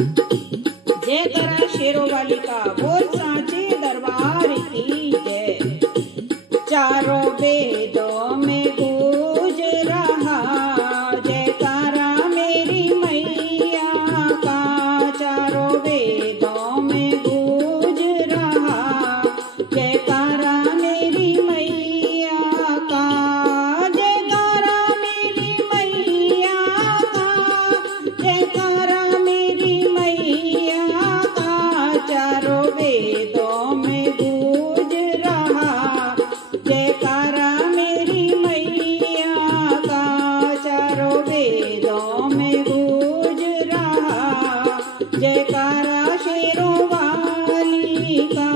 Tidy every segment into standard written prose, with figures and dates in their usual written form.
जय करा शेरों वाली का बोल सांचे दरबार की जय। चारों वेदों में गूंज रहा जयकारा मेरी मैया का। चारों वेदों में गूंज रहा जयकारा मेरी मैया का। जयकारा मेरी मैया का, जयकारा मेरी मैया का। चारों वेदों में गूंज रहा जयकारा मेरी मैया का। चारों वेदों में गूंज रहा जयकारा शेरों वाली का।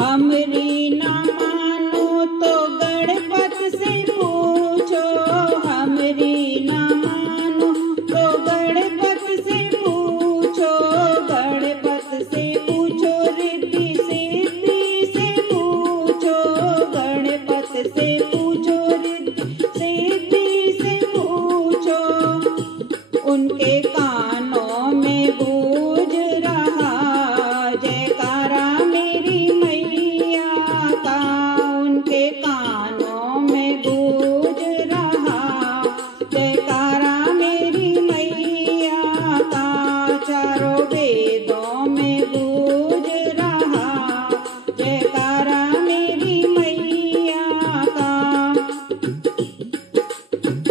हमरी ना मानो तो गणपत से पूछो, हमरी ना मानो तो गणपत से पूछो। गणपत से पूछो, रिद्धि सिद्धि से पूछो। गणपत से पूछो, रिद्धि सिद्धि से पूछो। उनके कानों में गूंज रहा जयकारा मेरी मैया का। उनके कानों में गूंज रहा जयकारा मेरी मैया का। चारों वेदों में गूंज रहा जयकारा मेरी मैया का।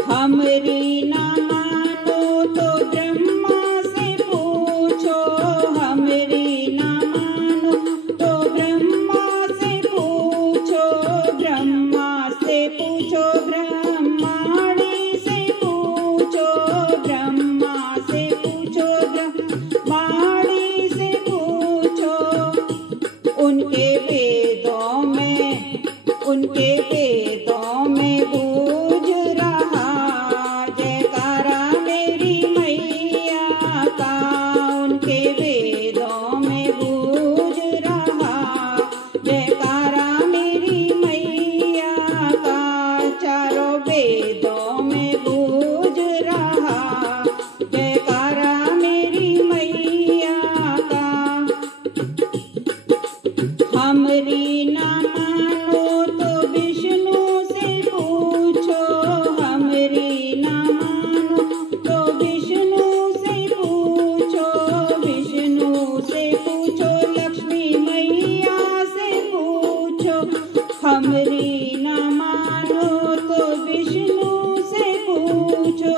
हमरी ना मानो तो ब्रह्मा से पूछो, हमरी ना मानो तो ब्रह्मा से पूछो। ब्रह्मा से पूछो, ब्रह्माणी से पूछो। ब्रह्मा से पूछो, ब्रह्माणी से पूछो। उनके वेदों में, उनके वेदों में गूंज रहा जयकारा मेरी मैया का। उनके वेदों में गूंज रहा जयकारा मेरी मैया का। चारों वेदों में गूंज रहा जयकारा मेरी मैया का। हमरी ना मानो तो विष्णु से पूछो, हमरी ना मानो तो विष्णु से पूछो। विष्णु से पूछो, लक्ष्मी मैया से पूछो। हमरी ना मानो तो विष्णु से पूछो।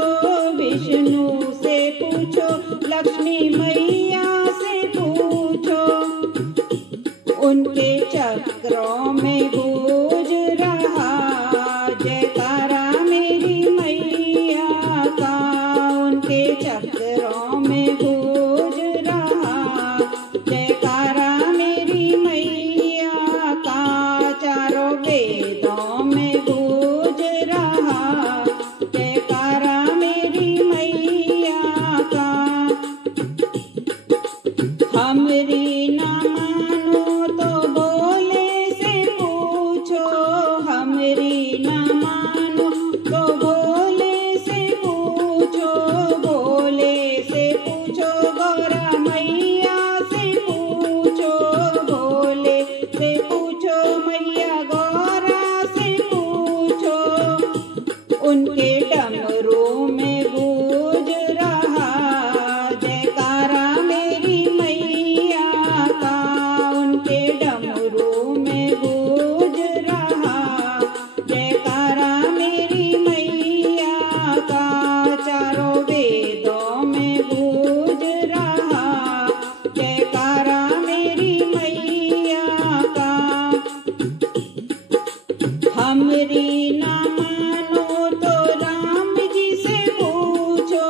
विष्णु से पूछो, लक्ष्मी मैया से पूछो। उनके चक्रों में गूंज रहा जयकारा मेरी मैया का। उनके चक्रों में गूंज रहा जयकारा मेरी मैया का। चारों वेदों में गूंज रहा जयकारा मेरी मैया का। हमरी ना मानो तो बोले से पूछो, हमरी ना मानो तो बोले से पूछो। बोले से पूछो, गौरा मैया से पूछो। बोले से पूछो, मैया गौरा से पूछो। उनके डमरू में गूंज रहा जयकारा मेरी मैया का। उनके डमरू में गूंज रहा जयकारा मेरी मैया का। चारों वेदों में गूंज रहा जयकारा मेरी मैया का। हमरी ना मानो तो राम जी से पूछो,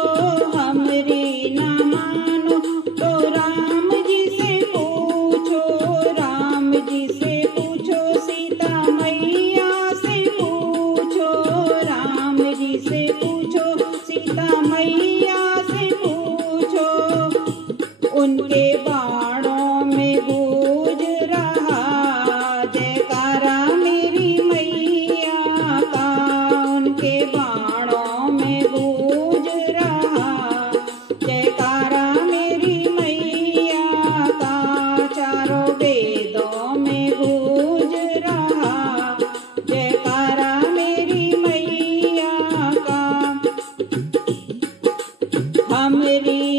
हमरी ना मानो तो राम जी से पूछो। राम जी से पूछो, सीता मैया से पूछो। राम जी से पूछो, सीता मैया से पूछो। उनके बाणों में गूंज रहा जयकारा मेरी मैया का। उनके बाणों में गूंज रहा हमरी